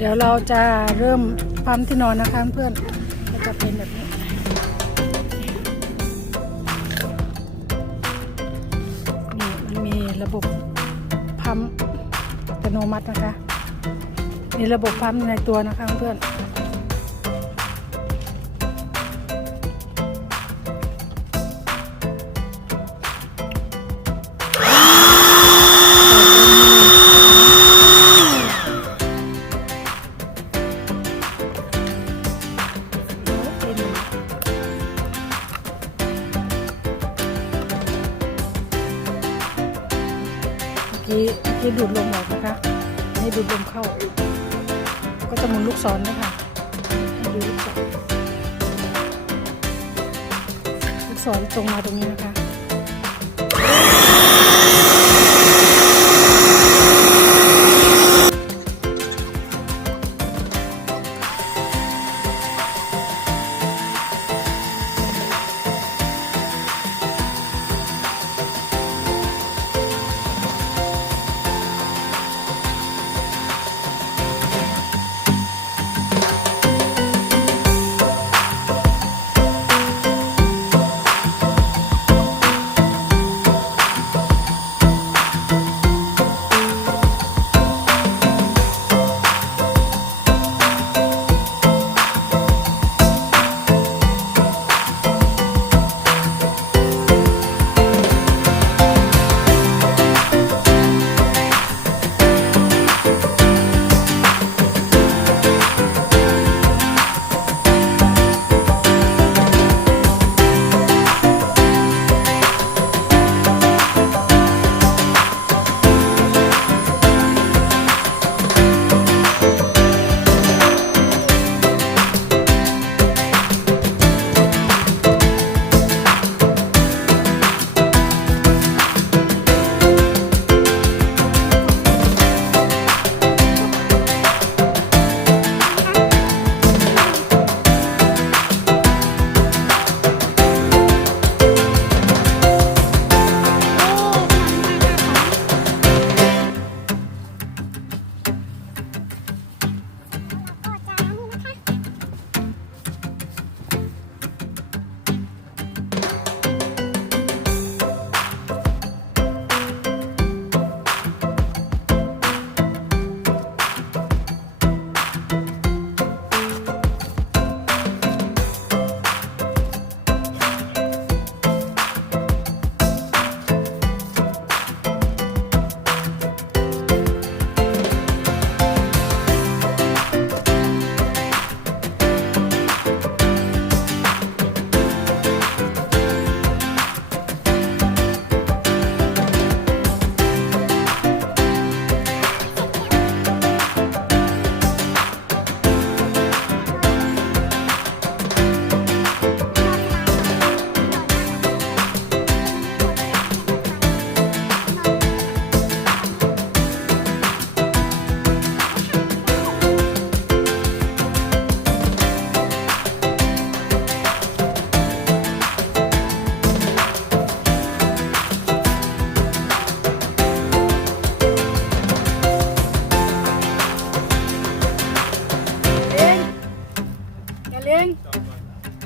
เดี๋ยวเราจะเริ่มปั๊มที่นอนนะคะเพื่อนก็จะเป็นแบบนี้นี่มันมีระบบปั๊มอัตโนมัตินะคะมีระบบปั๊มในตัวนะคะเพื่อนที่ดูดลมออกนะคะให้ดูดลมเข้าก็จะหมุนลูกศรนะคะให้ดูลูกศรตรงมาตรงนี้นะคะ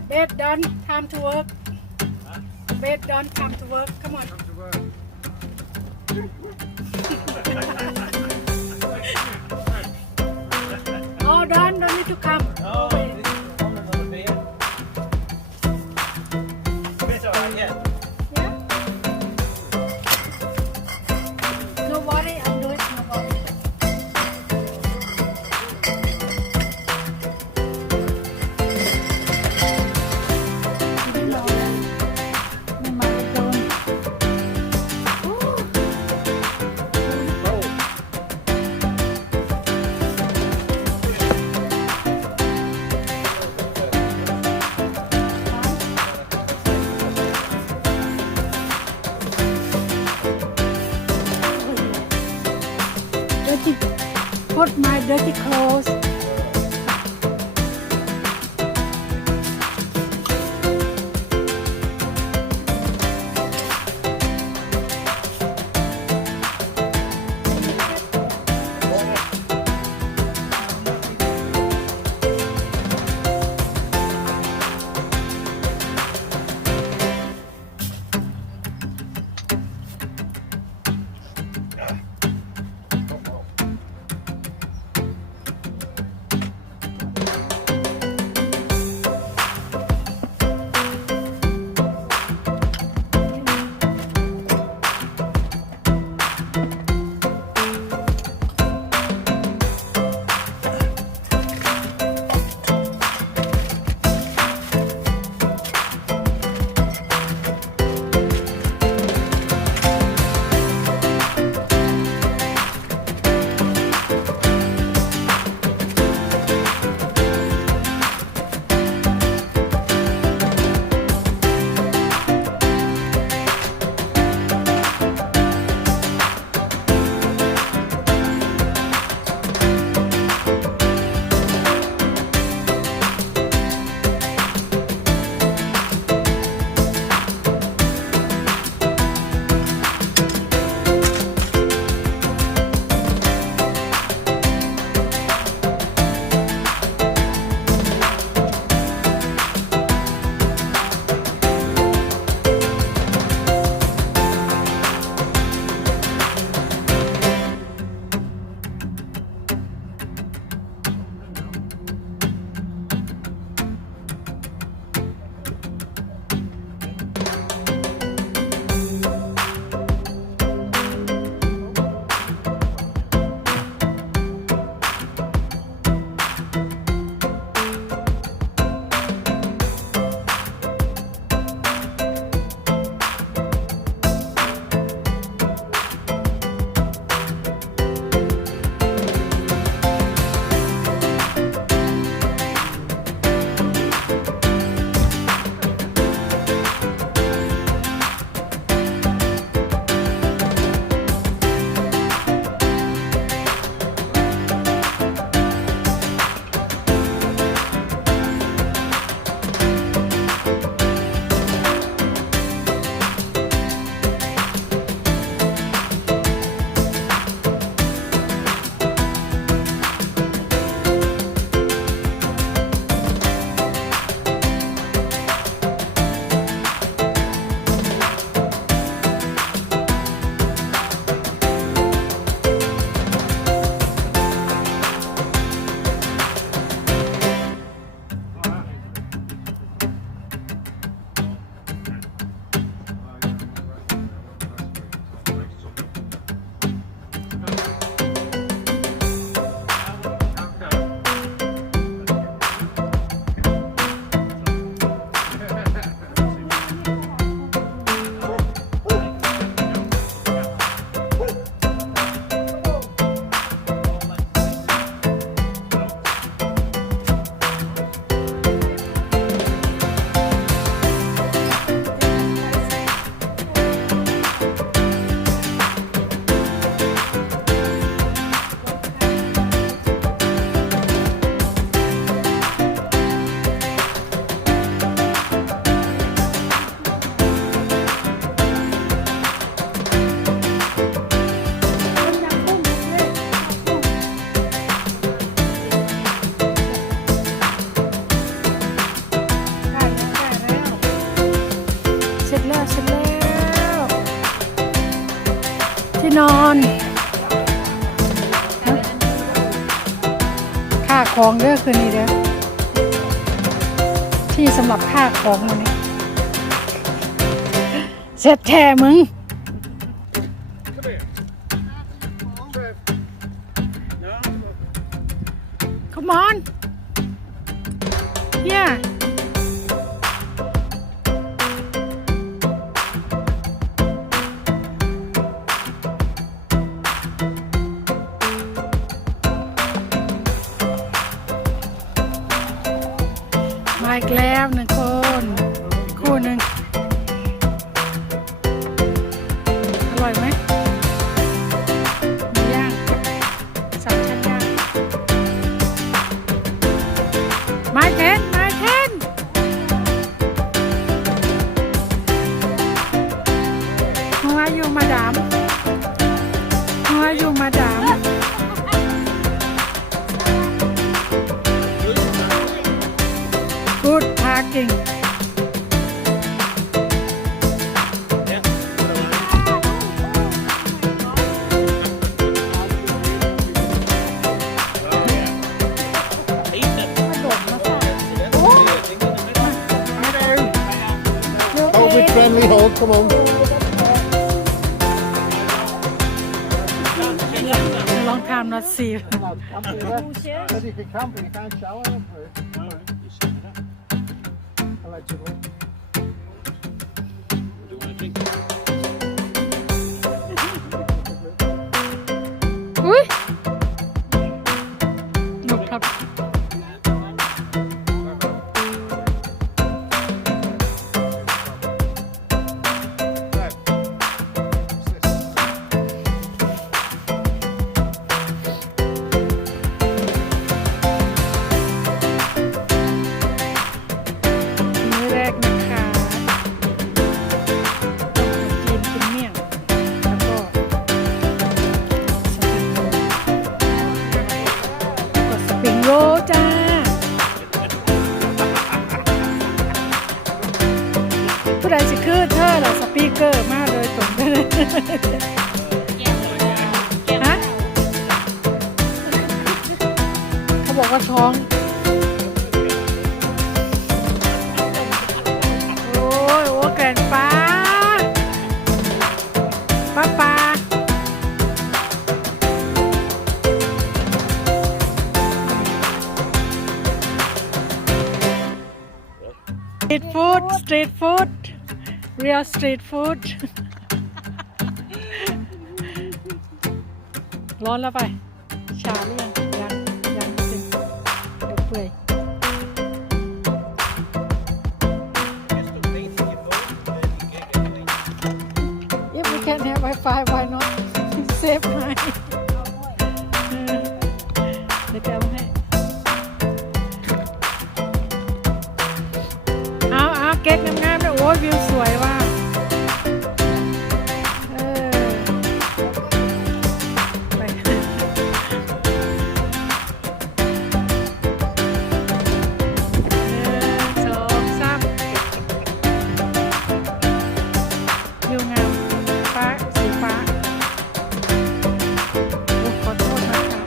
Bed done, time to work. Bed done, time to work. Come on. All done, don't need to come. Oh, this is on another bed. It's alright, yeah. Yeah? No worry, I'll do it, no worry. Put my dirty clothes. ที่นอนค่าของเด้อคืนนี้เด้อที่สำหรับค่าของวันนี้เสร็จแท้มึง Come on yeahมาอีกแล้วหนึ่งคนคู่หนึ่งอร่อยไหมหมูย่างสามชั้นย่างมาเทนHow are you madam How are you madam Good parking Hold it friendly, hold, come on. ลองทำนัดซี Ready for camping, you can't shower. Allegedly. อุ้ยหนุกครับมื้อแรกนะคะกินเป็นเมี่ยงแล้วก็สปริงโรลจ้าผู้ใดสิคือเธอเหรอสปีกเกอร์มากเลยตรงกันเลยฮะเขาบอกว่าท้องโอ้แกรนป้าสตรีทฟู้ด real street food ร้อนแล้วไปชาหรือยังจริงเดี๋ยวเปื่อย If we can have Wi-Fi why not save time เดี๋ยวจะเอาให้เอาเก๊กงามๆเลยโอ้ยวิวสวยว่ะไป1 2 3วิวงามฟ้าสีฟ้าโอ้ขอโทษนะครับ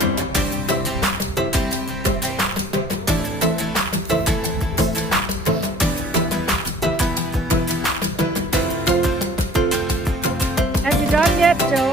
Done yet, Joe?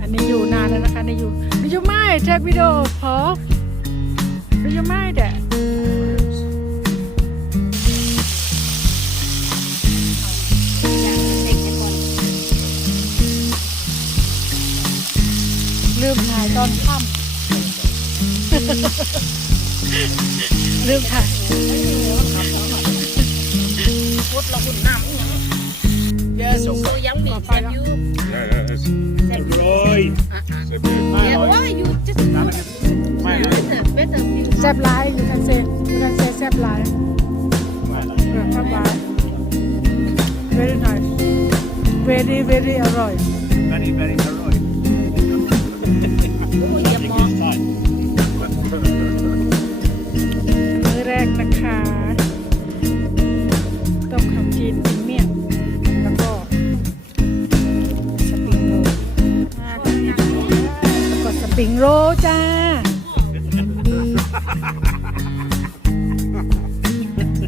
อันนี้อยู่นานแล้วนะคะนี่อยู่ไม่เช็ควิดีโอพอyou mind it? ลืมถ่ายตอนค่ำลืมถ่ายพุดเราหุ่นน้ำยังเยอะสุดยังมีแซ่บอยู่แซ่บร้อยเดี๋ยวว่าอยู่จะแซ่บไลน์อยู่กันเซ่ very อร่อย Very, very alright. มื้อแรกนะคะต้มขนมจีนเป็นเมี่ยงแล้วก็สปริงโรลแล้วก็สปริงโรลจ้า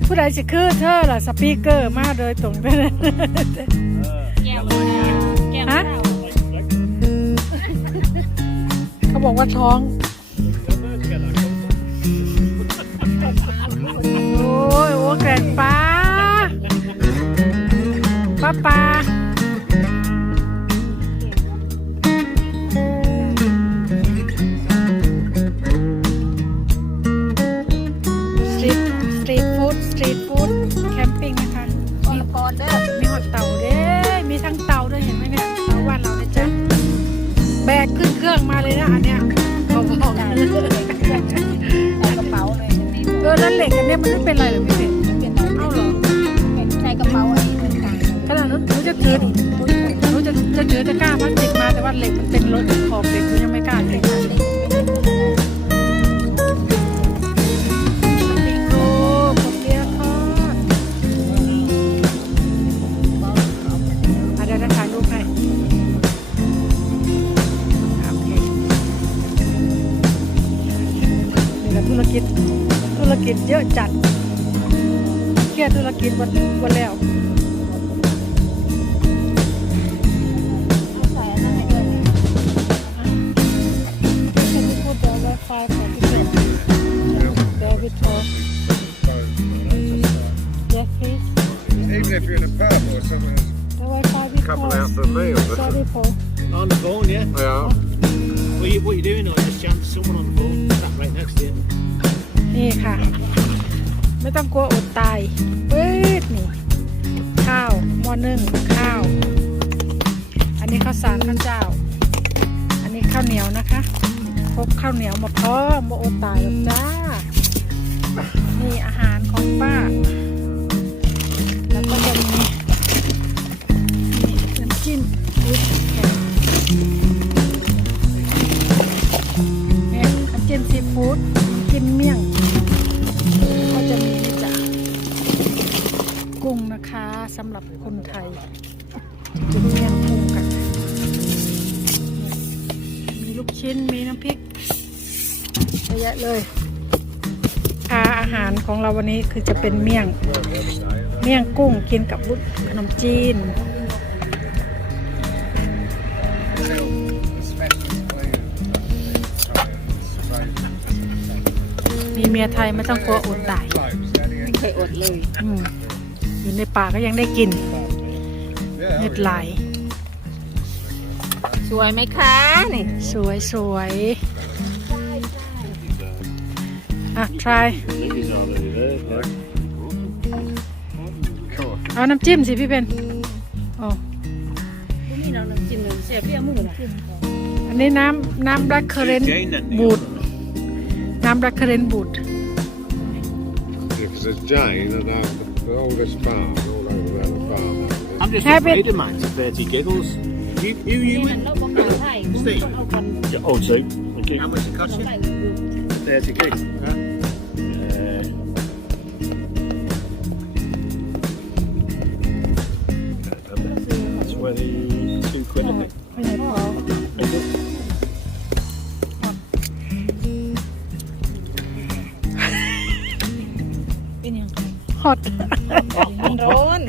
ผู้ใดจะคือเธอล่ะสปีกเกอร์มาโดยตรงไปเลยฮะเขาบอกว่าท้องโอ้ยโอ้แกรนป้าสตรีทฟู้ดแคมปิ้งนะคะมีฮอตเต่าเด้มีทั้งเต่าด้วยเห็นไหมเนี่ยเต่าบ้านเราเนี่ยจ้ะแบกขึ้นเครื่องมาเลยนะอันเนี้ยเขาบอกใส่กระเป๋าเลยแล้วเหล็กอันเนี้ยมันไม่เป็นไรหรอพี่เด็กเอ้าเหรอใส่กระเป๋าอันนี้เป็นการขนาดนั้นหนูจะถือจะกล้าพลาสติกมาแต่ว่าเหล็กมันเป็นรถขอบเหล็กหนูยังไม่กล้าเลยธุรกิจเยอะจัดเครียดธุรกิจวันแล้วใส่อะไรด้วยฉันจะพูดเดี๋ยว Wi-Fi ของพี่เป็นเดวิดโทร Yes please Even if you're in a pub or something, the Wi-Fi we couple call out for a meal. sorry for On the phone, yeah? Yeah. What you doing? Or just chatting to someone on the phone? Sat right next to you. นี่ค่ะไม่ต้องกลัวอดตายเฮ้ยนี่ข้าวหม้อนึ่งข้าวอันนี้ข้าวสารข้าวเจ้าอันนี้ข้าวเหนียวนะคะพกข้าวเหนียวมาพร้อมมาอดตายหรอกจ้านี่อาหารของป้าแล้วก็จะมีน้ำจิ้มอุ๊ยแข็งเนี่ยน้ำจิ้มซีฟู้ดน้ำจิ้มเมี่ยงก็จะมีนี่จ้ะกุ้งนะคะสำหรับคนไทยจะเมี่ยงกุ้งกันมีลูกชิ้นมีน้ำพริกเยอะแยะเลยอาหารของเราวันนี้คือจะเป็นเมี่ยงกุ้งกินกับวุ้นขนมจีนมีเมียไทยไม่ต้องกลัวอดตายไม่เคยอดเลยอยู่ในป่าก็ยังได้กินเห็ดไหลสวยไหมคะนี่สวยอ่ะ try เอาน้ำจิ้มสิพี่เป็นอ๋อนี่เราน้ำจิ้มเสียบเรียกมือนะอันนี้น้ำ black currant บูดน้ำ black currant บูด Because there's Jane and all this farm, all over around the farm. I'm just afraid of mine to 30 giggles. You in? Steve? Oh, two. Okay. How much it cost you? 30 quid. 22 quid, I think. ไม่ใช่พอเป็นยังไงฮอตร้อน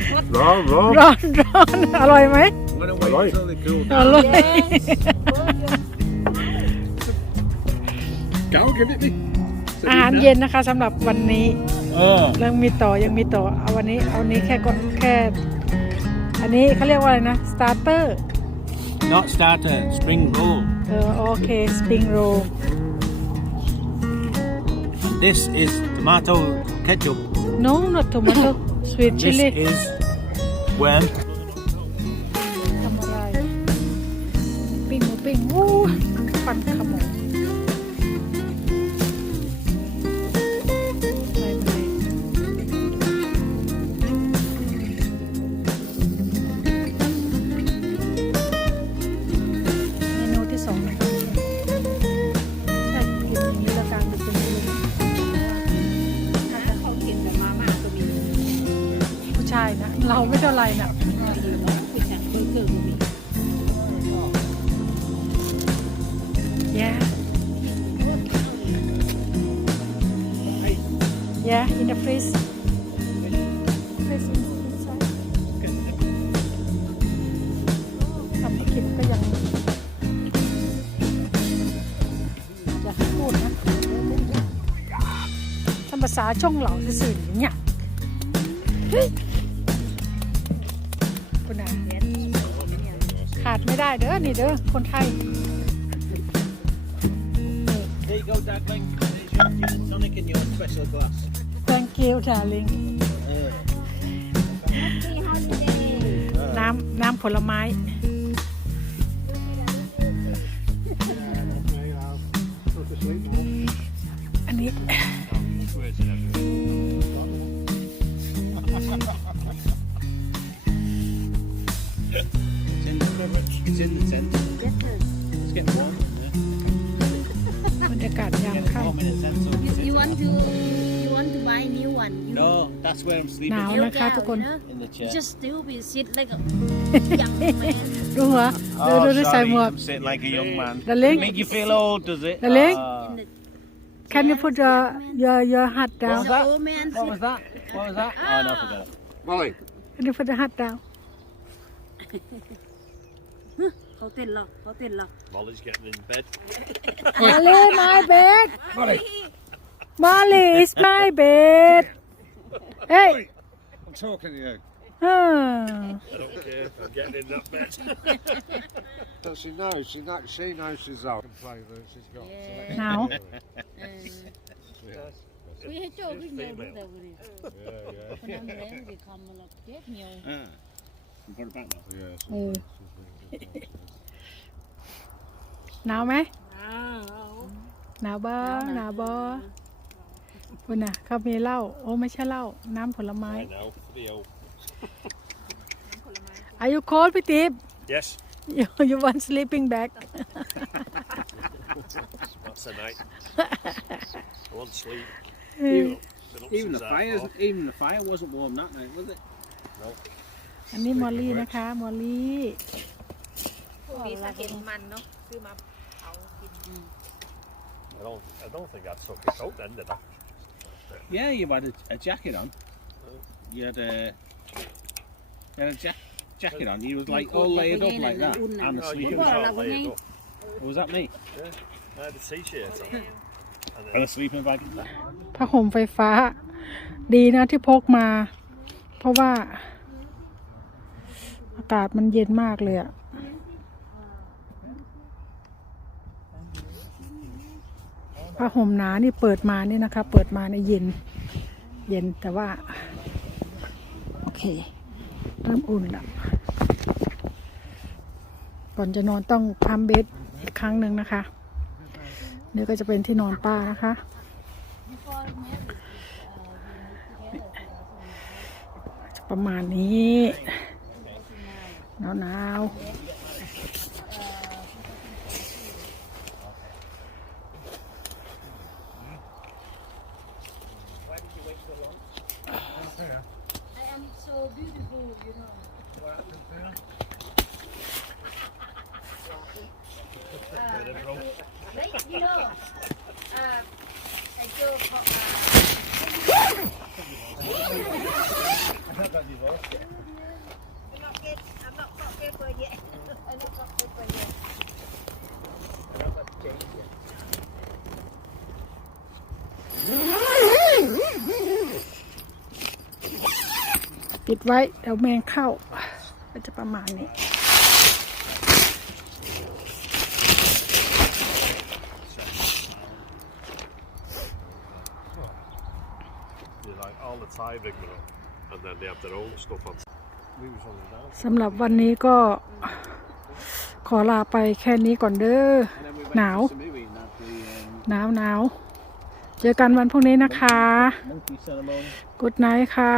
อร่อยไหม I'm going to wait until they cool อ down. ร่อย Go, give it me. อาหารเย็นนะคะสำหรับวันนี้ยังมีต่อเอาวันนี้เอานี้แค่อันนี้เขาเรียกว่าอะไรนะสตาร์เตอร์ Not starter, spring roll. โอเคสปริงโรล This is tomato ketchup. no not tomato sweet This chili is worm. ทำอะไรปิ้งหมูปิ้งวู้ฟันขโมง เราไม่เท่าไรน่ะYeah Yeah in the freezeทำให้คิดก็ยังอยากพูดนะทำภาษาช่องเหล่าสื่อๆเนี่ยคุณอาขาดไม่ได้เด้อนี่เด้อคนไทย There you go, Dagling. There's your gin and tonic in your special glass. Thank you darling น้ำผลไม้ อันนี้ It's in the fridge. It's in the tent. Let's get warm. บรรยากาศยามค่ำ Warm in the tent. So You want to buy new one? no, that's where I'm ห sleeping. นาวนะคะ ทุกคน In the chair. Just still be sit like a young man. ดูหัวดูใส่หมวก I'm sitting like a young man. Darling. Make you feel old, does it? Darling. In the, Can you put your hat down the old man What sit. was that? What was that? Oh, no, forget it. Molly. Can you put the hat down เขาเต้นเหรอเขาเต้นเหรอ Molly's getting in bed. Molly my bed Molly is my bed Hey I'm talking to you. Ah. I don't care. I'm getting in that bed. But she knows. She knows she's out. Can play that she's got. Yeah. Now คุยให้โจ้วิ่งเร็วดูแต่วันนี้ Yeah, คนนั้นแรงสิคำมันละเจ็บเหนียว You put it back now. yeah. เออหนาวไหมหนาวบ้าหนาวบ้าคุณน่ะเขามีเหล้าโอ้ไม่ใช่เหล้าน้ำผลไม้ I know. The old. Are you cold พี่ติ๊บ Yes. You want sleeping bag That's the night. I want sleep. Been up Even since the half fire, four. even the fire wasn't warm that night, was it? No. อันนี้มอลลี่นะคะมอลลี่ มีสาเห็นมันเนาะซื้อมาเผากิน I don't think I took it out then, did I? Yeah, you had a jacket on. You had a jacket on. You was like all layered up like that, and a Oh, you sleeping was bag. all layered up. Was that me? I had a t-shirt on. And a sleeping bag. ผ้าห่มไฟฟ้า ดีนะที่พกมา เพราะว่า อากาศมันเย็นมากเลยอะผ้าห่มหนานี่เปิดมานี่นะคะ เปิดมาในเย็นแต่ว่า โอเค เริ่มอุ่นแล้วก่อนจะนอนต้องทำเบดอีกครั้งหนึ่งนะคะนี่ก็จะเป็นที่นอนป้านะคะ ประมาณนี้หนาว I am so beautiful you know right you know I go for I'm not got paper yet I'm not got paper yet ปิดไว้เดี๋ยวแมงเข้าก็จะประมาณนี้ They like all the Thai rigmarole, and then they have their own stuff on. สำหรับวันนี้ก็ขอลาไปแค่นี้ก่อนเด้อ หนาว หนาว เจอกันวันพรุ่งนี้นะคะ Monkey ceremony. กุดไนท์ค่ะ